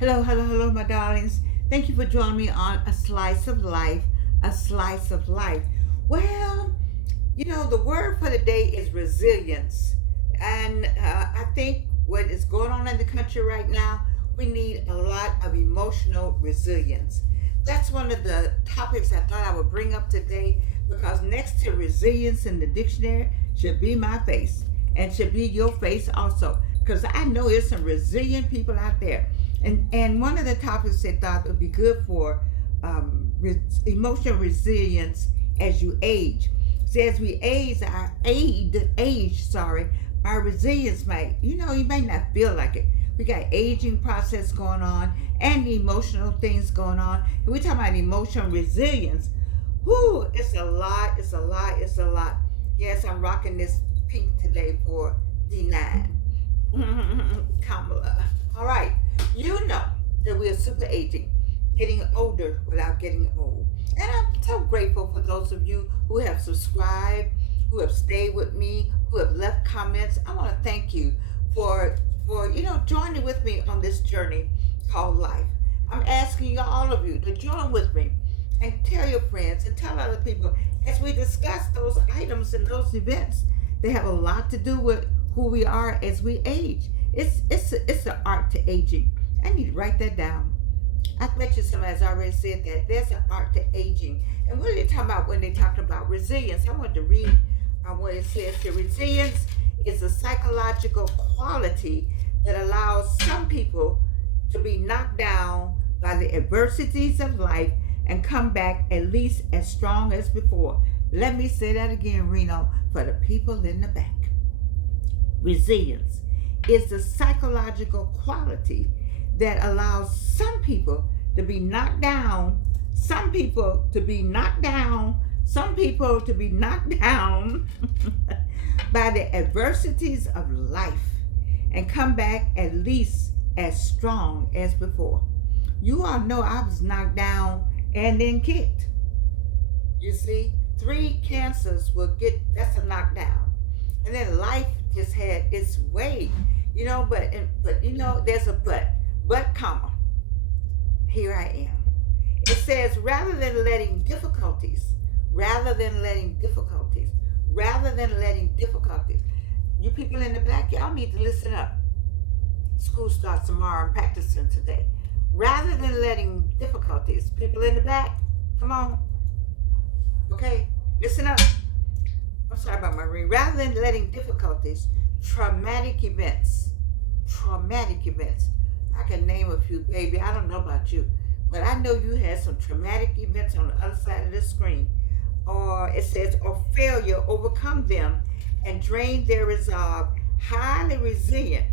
Hello, hello, hello, my darlings. Thank you for joining me on A Slice of Life, A Slice of Life. Well, the word for the day is resilience. And I think what is going on in the country right now, we need a lot of emotional resilience. That's one of the topics I thought I would bring up today because next to resilience in the dictionary should be my face and should be your face also. Because I know there's some resilient people out there. And one of the topics I thought would be good for emotional resilience as you age. See, as we age, our resilience might, you may not feel like it. We got aging process going on and emotional things going on. And we're talking about emotional resilience. Whoo, it's a lot, it's a lot, it's a lot. Yes, I'm rocking this pink today for D9. Kamala. All right. You know that we are super aging, getting older without getting old. And I'm so grateful for those of you who have subscribed, who have stayed with me, who have left comments. I want to thank you for joining with me on this journey called life. I'm asking you, all of you, to join with me and tell your friends and tell other people as we discuss those items and those events. They have a lot to do with who we are as we age. It's an art to aging. I need to write that down. I bet you somebody has already said that. There's an art to aging. And what are they talking about when they talk about resilience? I want to read what it says here. Resilience is a psychological quality that allows some people to be knocked down by the adversities of life and come back at least as strong as before. Let me say that again, Reno, for the people in the back. Resilience is the psychological quality that allows some people to be knocked down, some people to be knocked down, some people to be knocked down by the adversities of life and come back at least as strong as before. You all know I was knocked down and then kicked. You see, 3 cancers that's a knockdown. And then life just had its way, but there's a but comma. Here I am. It says, rather than letting difficulties, you people in the back, y'all need to listen up. School starts tomorrow. I'm practicing today. Rather than letting difficulties, people in the back, come on. Okay, listen up. I'm sorry about my ring. Rather than letting difficulties, traumatic events. I can name a few, baby. I don't know about you, but I know you had some traumatic events on the other side of the screen. Or it says, or failure overcome them and drain their resolve. Highly resilient.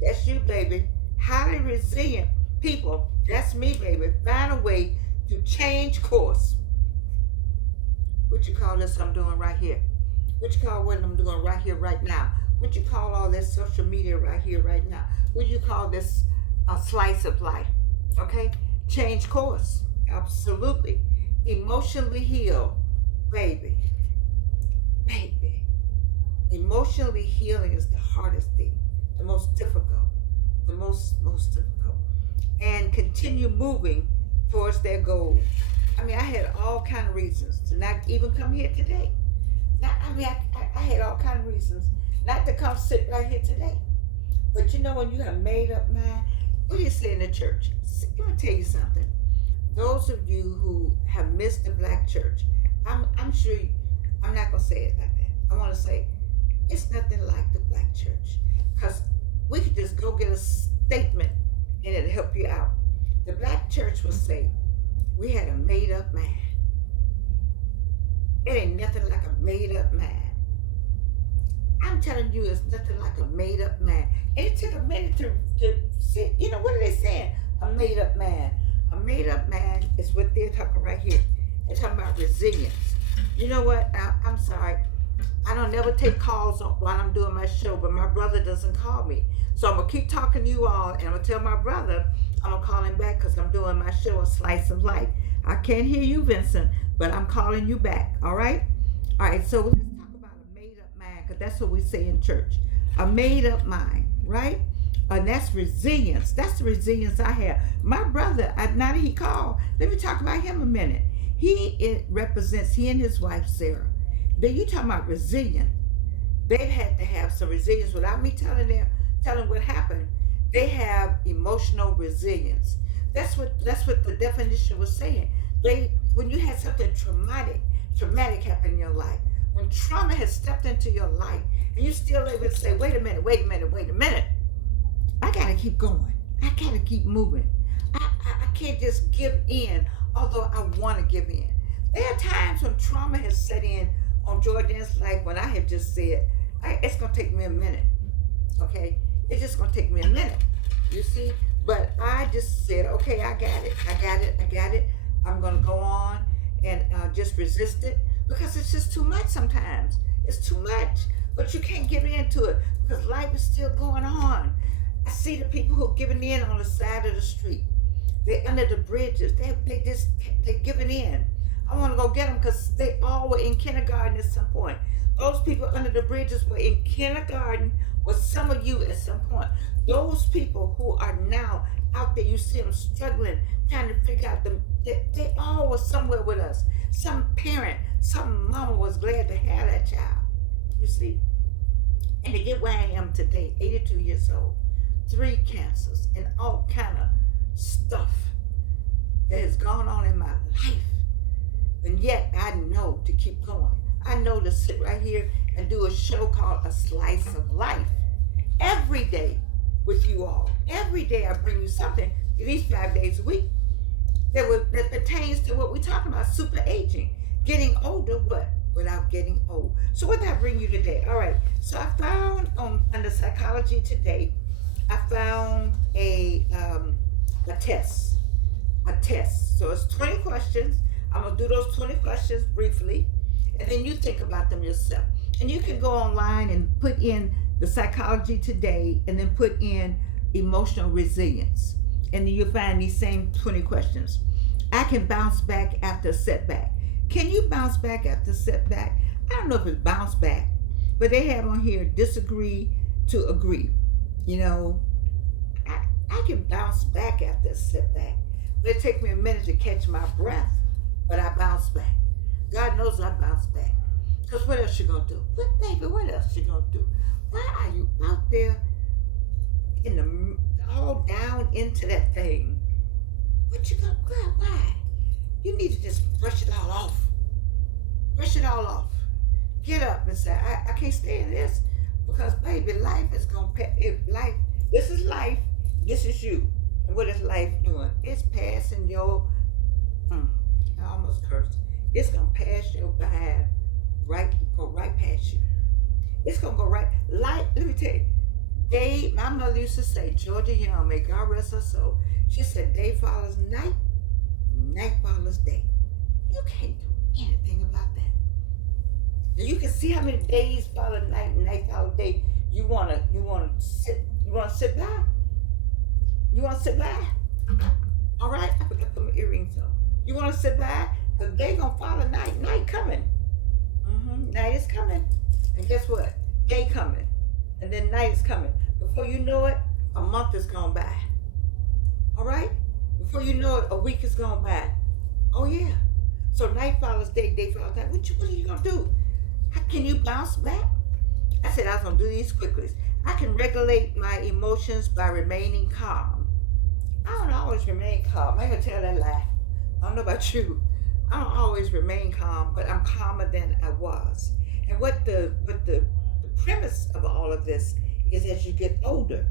That's you, baby. Highly resilient people. That's me, baby. Find a way to change course. What you call this I'm doing right here? What you call what I'm doing right here, right now? What you call all this social media right here, right now? What you call this a slice of life? Okay? Change course. Absolutely. Emotionally heal, baby. Emotionally healing is the hardest thing, the most difficult, the most difficult. And continue moving towards their goal. I mean, I had all kind of reasons to not even come here today. I had all kind of reasons not to come sit right here today. But when you have made up mind, what do you say in the church? Let me tell you something. Those of you who have missed the black church, I'm sure I'm not going to say it like that. I want to say it's nothing like the black church. Because we could just go get a statement and it'll help you out. The black church will say, we had a made up man. It ain't nothing like a made up man. I'm telling you, it's nothing like a made up man. And it took a minute to see, what are they saying? A made up man. A made up man is what they're talking right here. They're talking about resilience. You know what? I'm sorry. I don't never take calls while I'm doing my show, but my brother doesn't call me. So I'm going to keep talking to you all, and I'm going to tell my brother I'm going to call him back because I'm doing my show, A Slice of Life. I can't hear you, Vincent, but I'm calling you back, all right? All right, so let's talk about a made-up mind, because that's what we say in church. A made-up mind, right? And that's resilience. That's the resilience I have. My brother, now that he called, let me talk about him a minute. It represents he and his wife Sarah. Then you talking about resilience. They've had to have some resilience without me telling what happened. They have emotional resilience. That's what the definition was saying. When you had something traumatic happen in your life, when trauma has stepped into your life, and you're still able to say, wait a minute, I gotta keep going. I gotta keep moving. I can't just give in, although I want to give in. There are times when trauma has set in on Jordan's life when I have just said, it's gonna take me a minute. Okay? It's just gonna take me a minute. You see? But I just said, okay, I got it. I'm gonna go on and just resist it because it's just too much sometimes. It's too much. But you can't give in to it because life is still going on. I see the people who are giving in on the side of the street. They're under the bridges. They're giving in. I want to go get them because they all were in kindergarten at some point. Those people under the bridges were in kindergarten with some of you at some point. Those people who are now out there, you see them struggling, trying to figure out they all were somewhere with us. Some parent, some mama was glad to have that child. You see? And to get where I am today, 82 years old, 3 cancers, and all kind of stuff that has gone on in my life. And yet I know to keep going. I know to sit right here and do a show called A Slice of Life every day with you all. Every day I bring you something, at least 5 days a week, that pertains to what we're talking about, super aging, getting older, without getting old. So what did I bring you today? All right, so I found under Psychology Today, I found a test. So it's 20 questions. I'm gonna do those 20 questions briefly, and then you think about them yourself. And you can go online and put in the Psychology Today, and then put in emotional resilience, and then you'll find these same 20 questions. I can bounce back after a setback. Can you bounce back after a setback? I don't know if it's bounce back, but they have on here disagree to agree. You know, I can bounce back after a setback, but it takes me a minute to catch my breath, but I bounce back. God knows I bounce back. Because what else you gonna do? What else you gonna do? Why are you out there all down into that thing? What you gonna do? Why? You need to just brush it all off. Brush it all off. Get up and say, I can't stay in this. Because baby, life is gonna pass. This is life. This is you. And what is life doing? It's passing your I almost cursed. It's gonna pass your behind, go right past you. It's gonna go right. Let me tell you, my mother used to say, Georgia Young, may God rest her soul. She said, day follows night, night follows day. You can't do anything about that. And you can see how many days follow night, night follow day. You wanna sit by? You wanna sit by? All right, I forgot to put my earrings on. You want to sit back? Because they going to follow night. Night coming. Night is coming. And guess what? Day coming. And then night is coming. Before you know it, a month is gone by. All right? Before you know it, a week is gone by. Oh, yeah. So night follows day, day follows night. What are you going to do? How can you bounce back? I said I was going to do these quickly. I can regulate my emotions by remaining calm. I don't always remain calm. I ain't going to tell that lie. I don't know about you. I don't always remain calm, but I'm calmer than I was. And what the premise of all of this is, as you get older,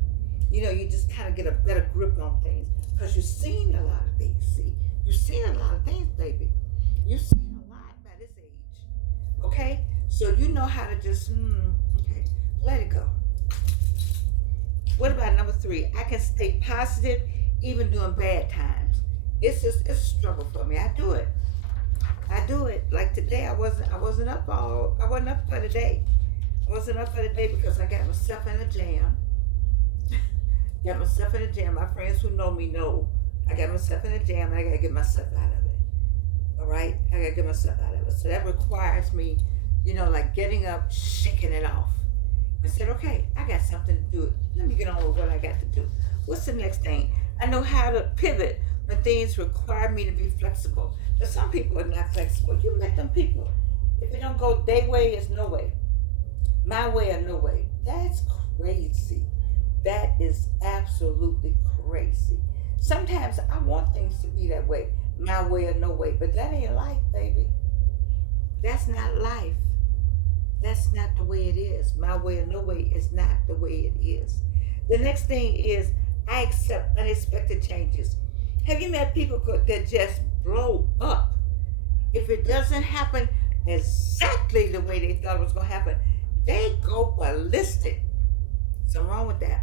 you know, you just kind of get a better grip on things because you've seen a lot of things. See, you've seen a lot of things, baby. You've seen a lot by this age. Okay, so you know how to just okay, let it go. What about number 3? I can stay positive even during bad times. It's a struggle for me. I do it. Like today, I wasn't up for the day. I wasn't up for the day because I got myself in a jam. My friends who know me know I got myself in a jam and I gotta get myself out of it. All right? I gotta get myself out of it. So that requires me, like getting up, shaking it off. I said, okay, I got something to do. Let me get on with what I got to do. What's the next thing? I know how to pivot when things require me to be flexible. But some people are not flexible. You met them people. If it don't go their way, it's no way. My way or no way. That's crazy. That is absolutely crazy. Sometimes I want things to be that way, my way or no way, but that ain't life, baby. That's not life. That's not the way it is. My way or no way is not the way it is. The next thing is I accept unexpected changes. Have you met people that just blow up? If it doesn't happen exactly the way they thought it was going to happen, they go ballistic. Something wrong with that.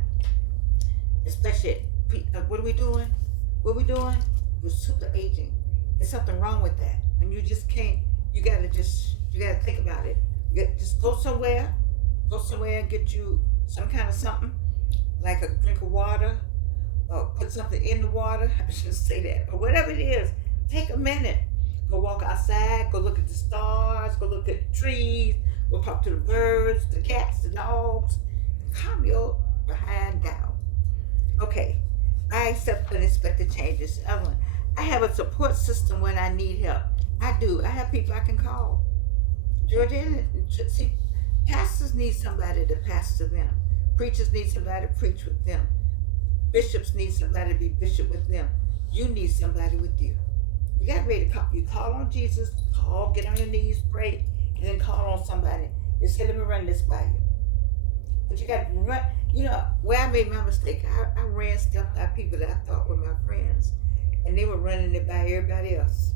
Especially, what are we doing? What are we doing? We're super aging. There's something wrong with that. When you just can't, you gotta think about it. Just go somewhere and get you some kind of something, like a drink of water, or put something in the water. I should say that. Or whatever it is, take a minute. Go walk outside, go look at the stars, go look at the trees, go talk to the birds, the cats, the dogs. Calm your behind down. Okay, I accept unexpected changes. Evelyn, I have a support system when I need help. I do. I have people I can call. Georgina, see, pastors need somebody to pastor them. Preachers need somebody to preach with them. Bishops need somebody to be bishop with them. You need somebody with you. You got ready to call. You call on Jesus, get on your knees, pray, and then call on somebody and say, let me run this by you. But you got to run. You know, where I made my mistake, I ran stuff by people that I thought were my friends, and they were running it by everybody else.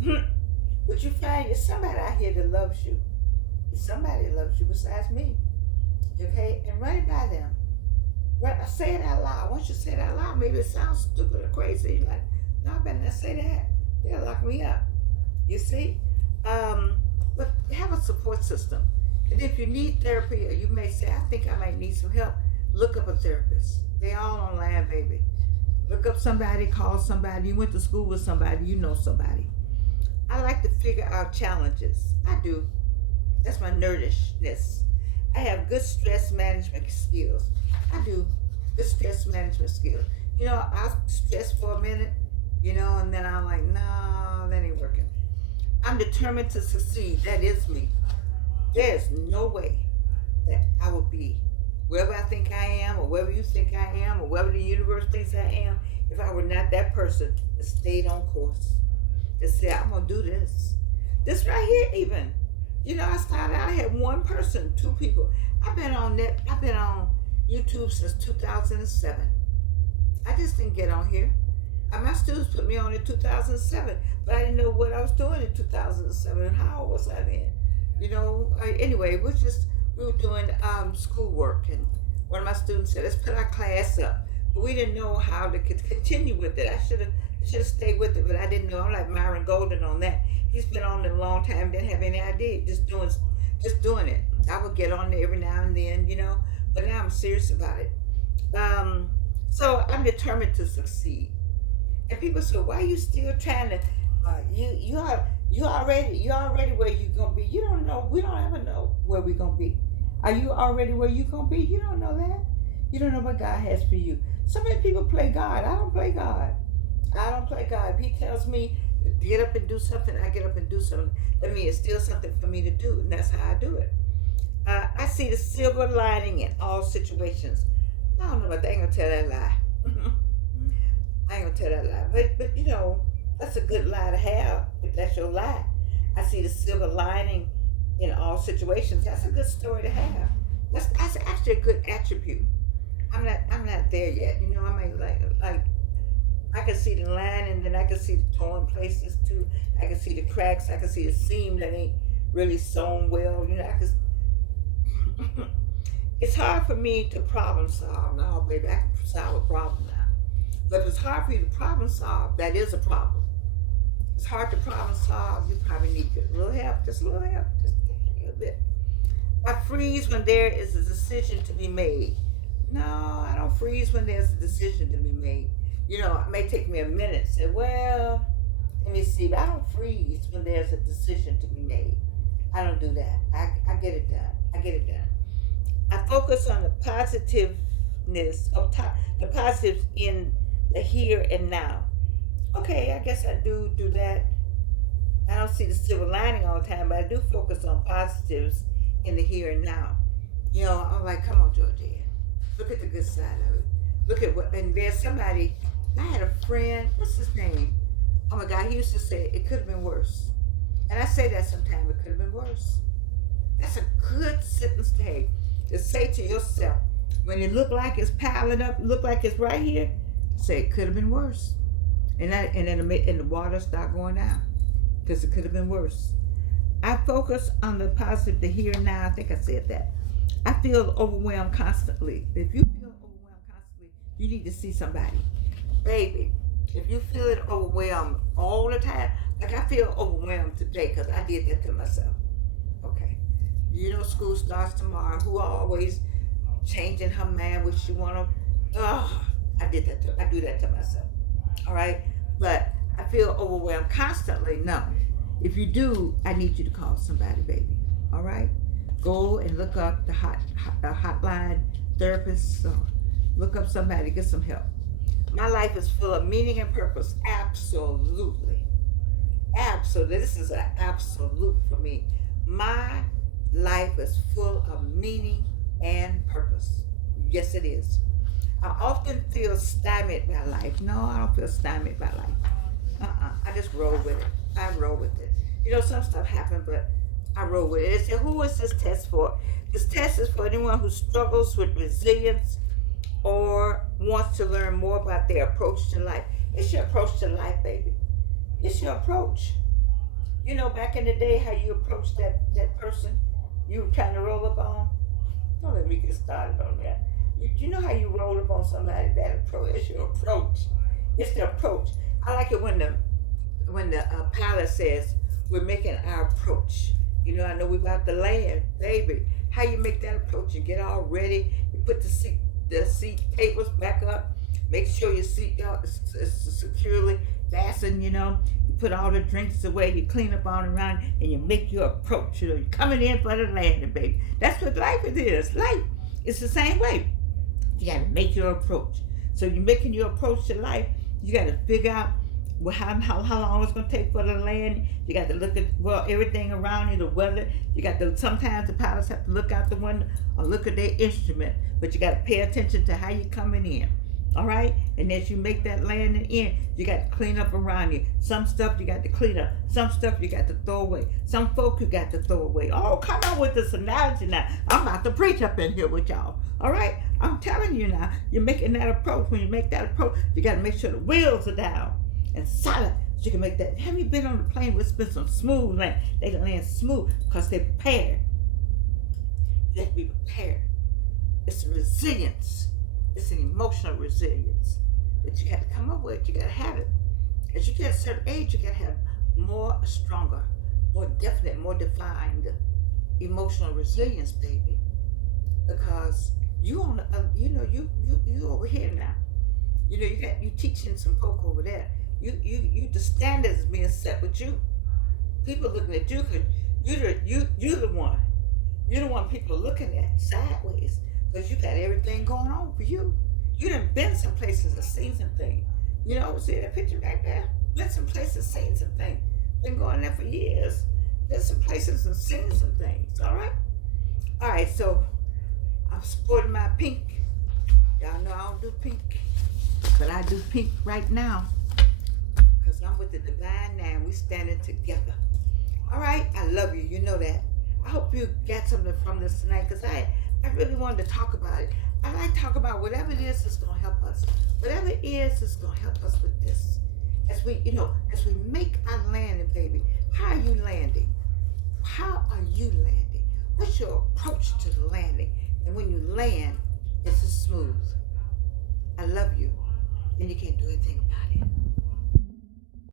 But you find there's somebody out here that loves you. There's somebody that loves you besides me. Okay? And run it by them. Say it out loud. Once you say it out loud, maybe it sounds stupid or crazy. You're like, no, I better not say that. They'll lock me up. You see? But have a support system. And if you need therapy, or you may say, I think I might need some help, look up a therapist. They all online, baby. Look up somebody, call somebody. You went to school with somebody, you know somebody. I like to figure out challenges. I do. That's my nerdishness. I have good stress management skills. I do. Good stress management skills. You know, I'll stress for a minute, and then I'm like, no, that ain't working. I'm determined to succeed. That is me. There's no way that I would be wherever I think I am, or wherever you think I am, or wherever the universe thinks I am, if I were not that person that stayed on course, that said, I'm going to do this. This right here even. I started out, I had one person, two people. I've been on YouTube since 2007. I just didn't get on here. My students put me on in 2007, but I didn't know what I was doing in 2007. How old was I then? Anyway, we were doing schoolwork, and one of my students said, let's put our class up. But we didn't know how to continue with it. I should have stayed with it, but I didn't know. I'm like Myron Golden on that. He's been on it a long time, didn't have any idea, just doing it. I would get on there every now and then, but now I'm serious about it. So I'm determined to succeed. And people say, why are you still trying to, you already where you're going to be. You don't know, we don't ever know where we're going to be. Are you already where you're going to be? You don't know that. You don't know what God has for you. So many people play God. I don't play God. If he tells me to get up and do something, I get up and do something. That means it's still something for me to do, and that's how I do it. I see the silver lining in all situations. I don't know, but I ain't going to tell that lie. But that's a good lie to have, if that's your lie. I see the silver lining in all situations. That's a good story to have. That's actually a good attribute. I'm not there yet. I might like I can see the line, and then I can see the torn places too. I can see the cracks. I can see the seam that ain't really sewn well. It's hard for me to problem solve. No, baby, I can solve a problem now. But if it's hard for you to problem solve, that is a problem. It's hard to problem solve. You probably need a little help, just a little bit. I freeze when there is a decision to be made. No, I don't freeze when there's a decision to be made. It may take me a minute. Say, well, let me see. But I don't freeze when there's a decision to be made. I don't do that. I get it done. I focus on the positive positiveness of the positives in the here and now. Okay, I guess I do that. I don't see the silver lining all the time, but I do focus on positives in the here and now. I'm like, come on, Georgia, look at the good side of it. Look at what, and there's somebody. I had a friend. What's his name? Oh my God, he used to say it could have been worse, and I say that sometimes it could have been worse. That's a good sentence to say to yourself when it look like it's piling up, look like it's right here. Say it could have been worse, and the water start going down because it could have been worse. I focus on the positive, the here and now. I think I said that. I feel overwhelmed constantly. If you feel overwhelmed constantly, you need to see somebody, baby. If you feeling overwhelmed all the time, like I feel overwhelmed today because I did that to myself. Okay. School starts tomorrow. Who always changing her mind what she wanna. Oh, I did that. I do that to myself. All right, but I feel overwhelmed constantly. No, if you do, I need you to call somebody, baby. All right, go and look up the hotline therapist. So look up somebody, get some help. My life is full of meaning and purpose. Absolutely, absolutely. This is an absolute for me. My life is full of meaning and purpose. Yes, it is. I often feel stymied by life. No, I don't feel stymied by life. I just roll with it. I roll with it. Some stuff happened, but I roll with it. They say, who is this test for? This test is for anyone who struggles with resilience or wants to learn more about their approach to life. It's your approach to life, baby. It's your approach. Back in the day, how you approached that person you were trying to roll up on? Don't let me get started on that. You know how you roll up on somebody, that approach? It's your approach. It's the approach. I like it when the pilot says we're making our approach. I know we're about to land, baby. How you make that approach? You get all ready. You put the seat tables back up. Make sure your seat is securely fastened. You put all the drinks away. You clean up on around, and you make your approach. You're coming in for the landing, baby. That's what life is. Life, it's the same way. You got to make your approach. So you're making your approach to life. You got to figure out how long it's going to take for the land. You got to look at everything around you, the weather. You got to. Sometimes the pilots have to look out the window or look at their instrument, but you got to pay attention to how you're coming in. All right, and as you make that landing in, you got to clean up around you. Some stuff you got to clean up. Some stuff you got to throw away. Some folk you got to throw away. Oh, come on with this analogy now. I'm about to preach up in here with y'all. All right, I'm telling you now. You're making that approach. When you make that approach, you got to make sure the wheels are down and solid so you can make that. Have you been on the plane where it's been some smooth land? They land smooth because they're prepared. You have to be prepared. It's resilience. It's an emotional resilience that you got to come up with. You got to have it. As you get a certain age, you got to have more stronger, more definite, more defined emotional resilience, baby. Because you over here now. You teaching some folk over there. You the standards being set with you. People looking at you because you're the one. You're the one people are looking at sideways. Because you got everything going on for you. You done been some places and seen some things. See that picture right there? Been some places, seen some things. Been going there for years. Been some places and seen some things. All right? All right, so I'm sporting my pink. Y'all know I don't do pink. But I do pink right now. Because I'm with the Divine Nine. We standing together. All right? I love you. You know that. I hope you got something from this tonight. Because I really wanted to talk about it. I like to talk about whatever it is that's going to help us. Whatever it is that's going to help us with this. As we make our landing, baby. How are you landing? How are you landing? What's your approach to the landing? And when you land, it's smooth. I love you. And you can't do anything about it.